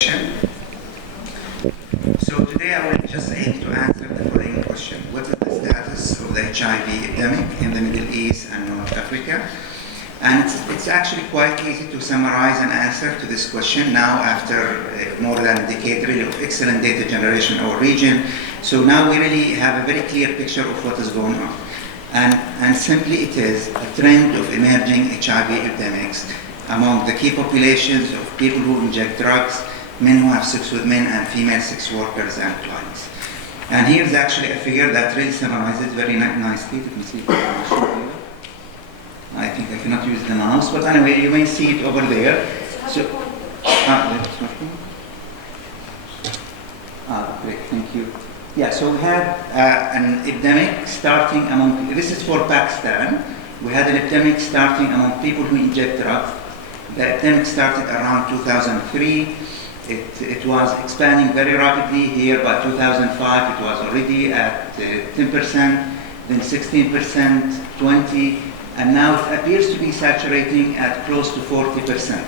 So today I will just aim to answer the following question. What is the status of the HIV epidemic in the Middle East and North Africa? And it's actually quite easy to summarize an answer to this question now after more than a decade really of excellent data generation in our region. So now we really have a very clear picture of what is going on. And simply it is a trend of emerging HIV epidemics among the key populations of people who inject drugs, men who have sex with men, and female sex workers and clients. And here's actually a figure that really summarizes very nicely. Let me see if I can show you. I think I cannot use the mouse, but anyway, you may see it over there. Great, thank you. Yeah, so we had an epidemic starting among, this is for Pakistan. We had an epidemic starting among people who inject drugs. The epidemic started around 2003. It was expanding very rapidly. Here by 2005, it was already at 10%, then 16%, 20%, and now it appears to be saturating at close to 40%.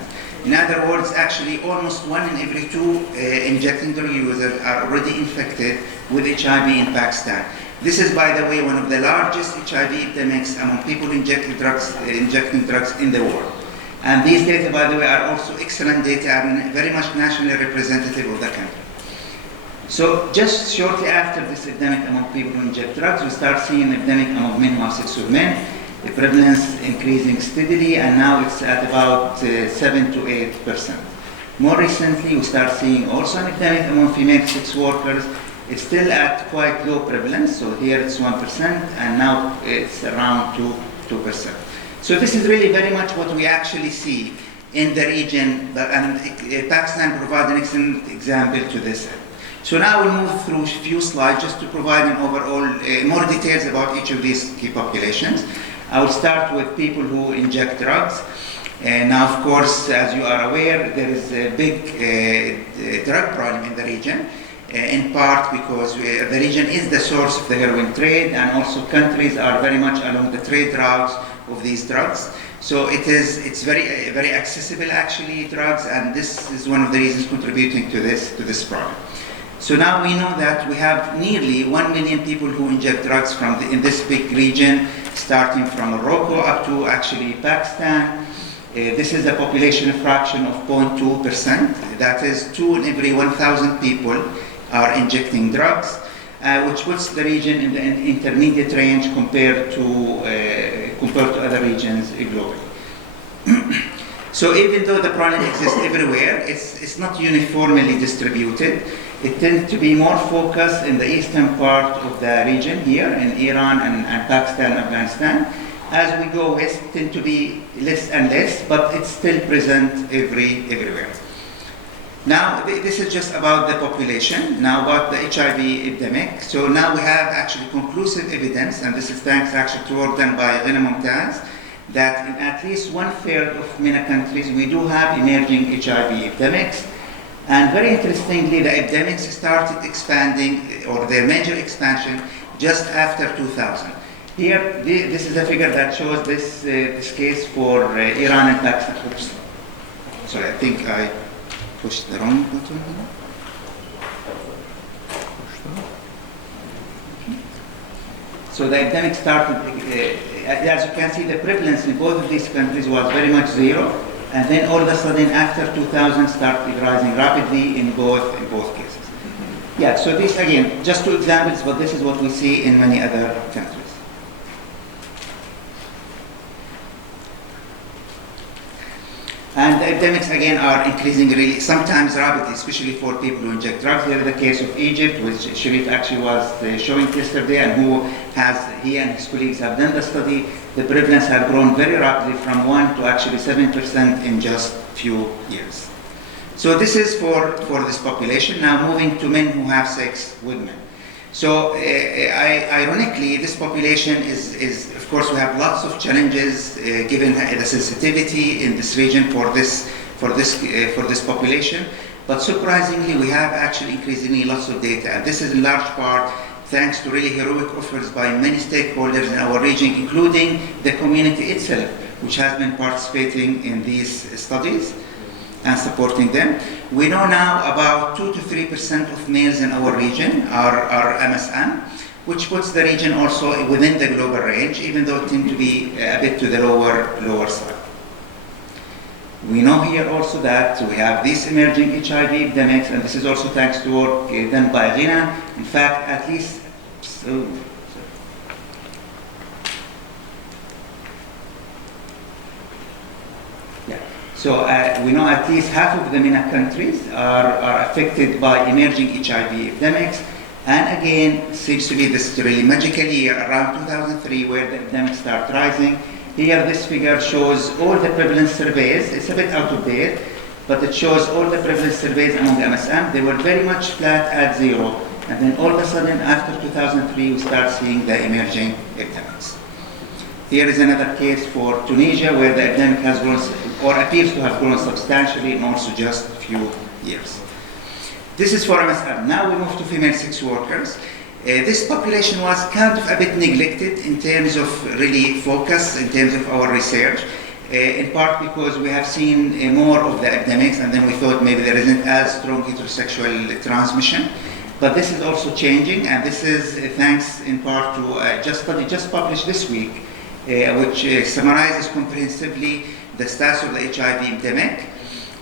In other words, actually almost 1 in every 2 injecting drug users are already infected with HIV in Pakistan. This is, by the way, one of the largest HIV epidemics among people injecting drugs in the world. And these data, by the way, are also excellent data and very much nationally representative of the country. So just shortly after this epidemic among people who inject drugs, we start seeing an epidemic among men who have sex with men, the prevalence increasing steadily, and now it's at about 7 to 8%. More recently, we start seeing also an epidemic among female sex workers. It's still at quite low prevalence, so here it's 1%, and now it's around 2%. So this is really very much what we actually see in the region, and Pakistan provides an excellent example to this. So now we'll move through a few slides just to provide an overall, more details about each of these key populations. I will start with people who inject drugs. Now, of course, as you are aware, there is a big drug problem in the region, in part because the region is the source of the heroin trade, and also countries are very much along the trade routes of these drugs. So it's very accessible actually, drugs, and this is one of the reasons contributing to this problem. So now we know that we have nearly 1 million people who inject drugs in this big region, starting from Morocco up to actually Pakistan. This is a population fraction of 0.2%. That is 2 in every 1,000 people are injecting drugs, which puts the region in the intermediate range compared to other regions globally. So even though the problem exists everywhere, it's not uniformly distributed. It tends to be more focused in the eastern part of the region here in Iran and Pakistan, Afghanistan. As we go west, it tends to be less and less, but it's still present everywhere. Now, this is just about the population. Now, about the HIV epidemic. So now we have actually conclusive evidence, and this is thanks actually to work done by Ghana Mumtaz, that in at least 1/3 of MENA countries, we do have emerging HIV epidemics. And very interestingly, the epidemics started expanding, or their major expansion, just after 2000. Here, this is a figure that shows this case for Iran and Pakistan. Oops. Sorry, I think I pushed the wrong button. So the epidemic started, as you can see, the prevalence in both of these countries was very much zero, and then all of a sudden after 2000 started rising rapidly in both cases. Yeah, so this again, just 2 examples, but this is what we see in many other countries. And the epidemics again are increasing really, sometimes rapidly, especially for people who inject drugs. Here is the case of Egypt, which Sharif actually was showing yesterday, and he and his colleagues have done the study. The prevalence had grown very rapidly from 1 to actually 7% in just few years. So this is for this population. Now moving to men who have sex with men. So ironically, this population is, of course, we have lots of challenges given the sensitivity in this region for this population. But surprisingly, we have actually increasingly lots of data. And this is in large part thanks to really heroic efforts by many stakeholders in our region, including the community itself, which has been participating in these studies. and supporting them. We know now about 2 to 3% of males in our region are MSM, which puts the region also within the global range, even though it tends to be a bit to the lower side. We know here also that we have these emerging HIV epidemics, and this is also thanks to work done by Rina. In fact, at least, So we know at least half of the MENA countries are affected by emerging HIV epidemics. And again, seems to be this really magical year around 2003 where the epidemics start rising. Here, this figure shows all the prevalence surveys. It's a bit out of date, but it shows all the prevalence surveys among MSM. They were very much flat at 0. And then all of a sudden, after 2003, we start seeing the emerging epidemics. Here is another case for Tunisia, where the epidemic has grown, or appears to have grown substantially in also just a few years. This is for MSM. Now we move to female sex workers. This population was kind of a bit neglected in terms of really focus, in terms of our research, in part because we have seen more of the epidemics, and then we thought maybe there isn't as strong heterosexual transmission. But this is also changing, and this is thanks in part to a study just published this week, which summarizes comprehensively the status of the HIV epidemic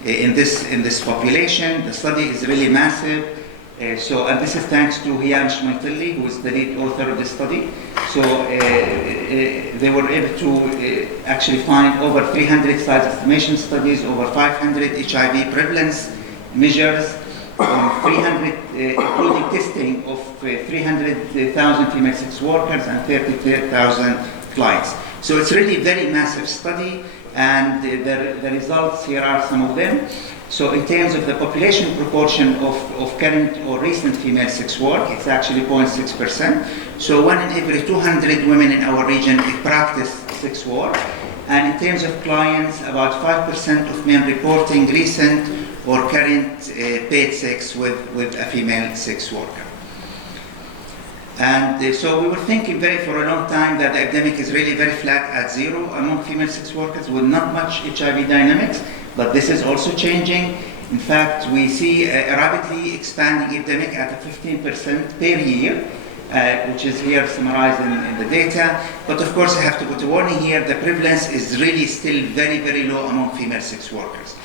in this population. The study is really massive. And this is thanks to Hiyam Shmaitli, who is the lead author of the study. So they were able to actually find over 300 size estimation studies, over 500 HIV prevalence measures, 300, including testing of 300,000 female sex workers and 30,000 clients. So it's really a very massive study, and the results here are some of them. So in terms of the population proportion of current or recent female sex work, it's actually 0.6%. So 1 in every 200 women in our region practice sex work. And in terms of clients, about 5% of men reporting recent or current paid sex with a female sex worker. And so we were thinking for a long time that the epidemic is really very flat at 0 among female sex workers with not much HIV dynamics, but this is also changing. In fact, we see a rapidly expanding epidemic at a 15% per year, which is here summarized in the data. But of course, I have to put a warning here, the prevalence is really still very, very low among female sex workers.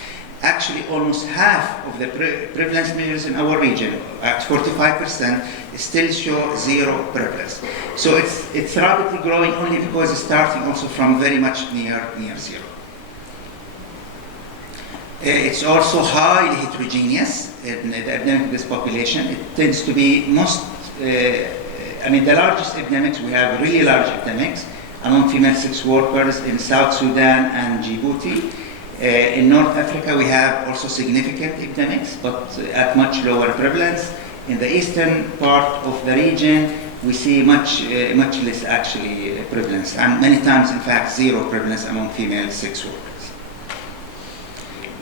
Actually, almost half of the prevalence measures in our region, at 45%, still show 0 prevalence. So it's rapidly growing only because it's starting also from very much near 0. It's also highly heterogeneous in the epidemic of this population. It tends to be the largest epidemics, we have really large epidemics among female sex workers in South Sudan and Djibouti. In North Africa, we have also significant epidemics, but at much lower prevalence. In the eastern part of the region, we see much less actually prevalence, and many times, in fact, 0 prevalence among female sex workers.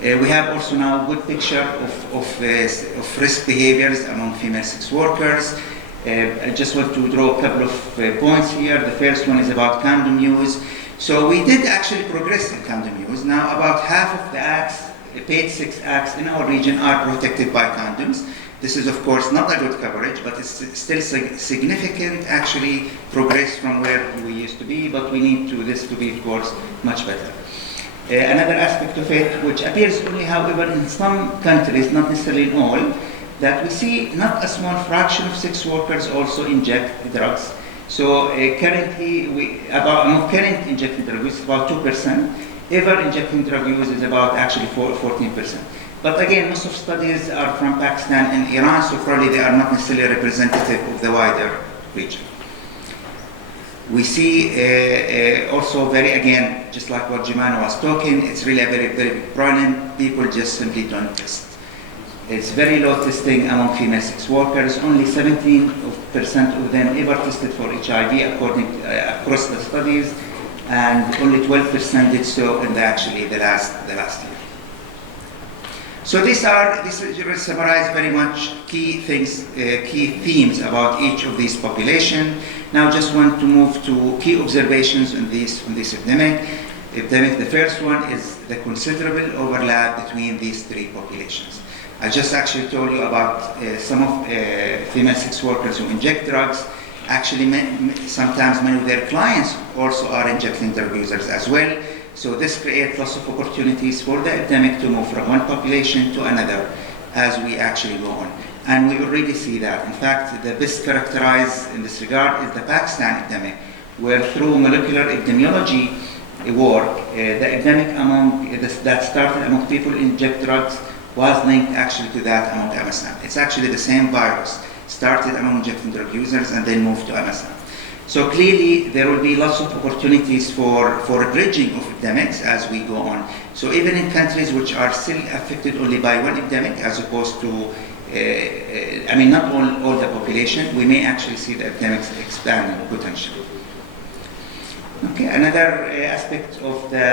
We have also now a good picture of risk behaviors among female sex workers. I just want to draw a couple of points here. The first one is about condom use. So we did actually progress in condom use. Now about half of the acts, paid sex acts in our region are protected by condoms. This is of course not a good coverage, but it's still significant actually progress from where we used to be, but we need this to be of course much better. Another aspect of it, which appears only however in some countries, not necessarily in all, that we see not a small fraction of sex workers also inject drugs. So currently, among current injecting drug use, about 2%. Ever injecting drug use is about actually 14%. But again, most of studies are from Pakistan and Iran, so probably they are not necessarily representative of the wider region. We see also again, just like what Jimana was talking, it's really a very, very prominent. People just simply don't test. It's very low testing among female sex workers. Only 17% of them ever tested for HIV across the studies, and only 12% did so in the last year. So these summarize very much key themes about each of these populations. Now just want to move to key observations on this epidemic. epidemic. The first one is the considerable overlap between these three populations. I just actually told you about some of female sex workers who inject drugs. Actually, sometimes many of their clients also are injecting drug users as well. So this creates lots of opportunities for the epidemic to move from one population to another as we actually go on. And we already see that. In fact, the best characterized in this regard is the Pakistan epidemic, where through molecular epidemiology work, the epidemic that started among people who inject drugs was linked actually to that among MSM. It's actually the same virus, started among injecting drug users and then moved to MSM. So clearly there will be lots of opportunities for bridging of epidemics as we go on. So even in countries which are still affected only by one epidemic as opposed to, not all the population, we may actually see the epidemics expanding potentially. Okay, another aspect of the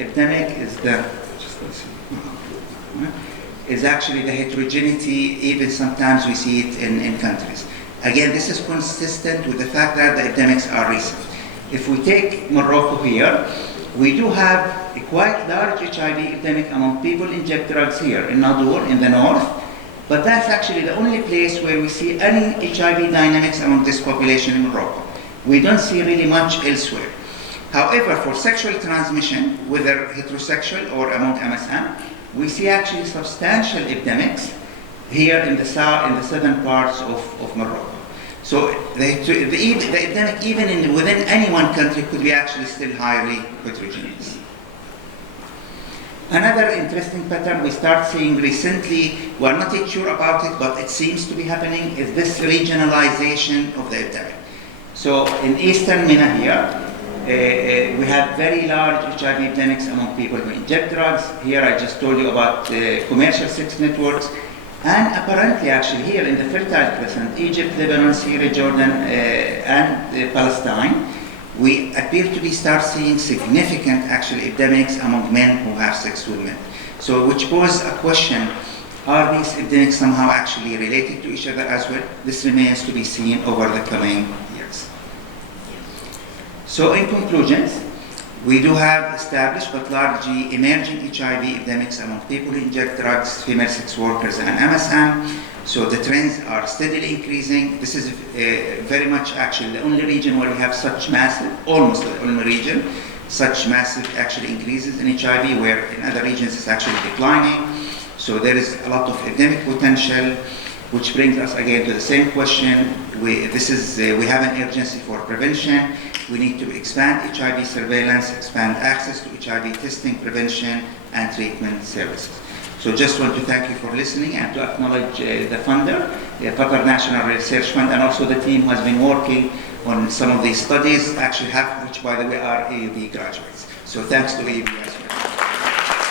epidemic is actually the heterogeneity. Even sometimes we see it in countries. Again, this is consistent with the fact that the epidemics are recent. If we take Morocco here, we do have a quite large HIV epidemic among people who inject drugs here in Nadur in the north, but that's actually the only place where we see any HIV dynamics among this population in Morocco. We don't see really much elsewhere. However, for sexual transmission, whether heterosexual or among MSM, we see actually substantial epidemics here in the southern parts of Morocco. So the epidemic, even within any one country, could be actually still highly heterogeneous. Another interesting pattern we start seeing recently, we're not yet sure about it, but it seems to be happening, is this regionalization of the epidemic. So in eastern MENA here, we have very large HIV epidemics among people who inject drugs. Here I just told you about commercial sex networks. And apparently, actually, here in the Fertile Crescent, Egypt, Lebanon, Syria, Jordan, and Palestine, we appear to be start seeing significant, actually, epidemics among men who have sex with men. So, which poses a question, are these epidemics somehow actually related to each other as well? This remains to be seen over the coming years. So, in conclusions, we do have established but largely emerging HIV epidemics among people who inject drugs, female sex workers, and MSM. So the trends are steadily increasing. This is very much actually the only region where we have such massive, almost the only region, such massive actually increases in HIV, where in other regions it's actually declining. So there is a lot of epidemic potential, which brings us again to the same question. We have an urgency for prevention. We need to expand HIV surveillance, expand access to HIV testing, prevention, and treatment services. So just want to thank you for listening and to acknowledge the funder, the Qatar National Research Fund, and also the team who has been working on some of these studies, actually half of which, by the way, are AUB graduates. So thanks to AUB as well.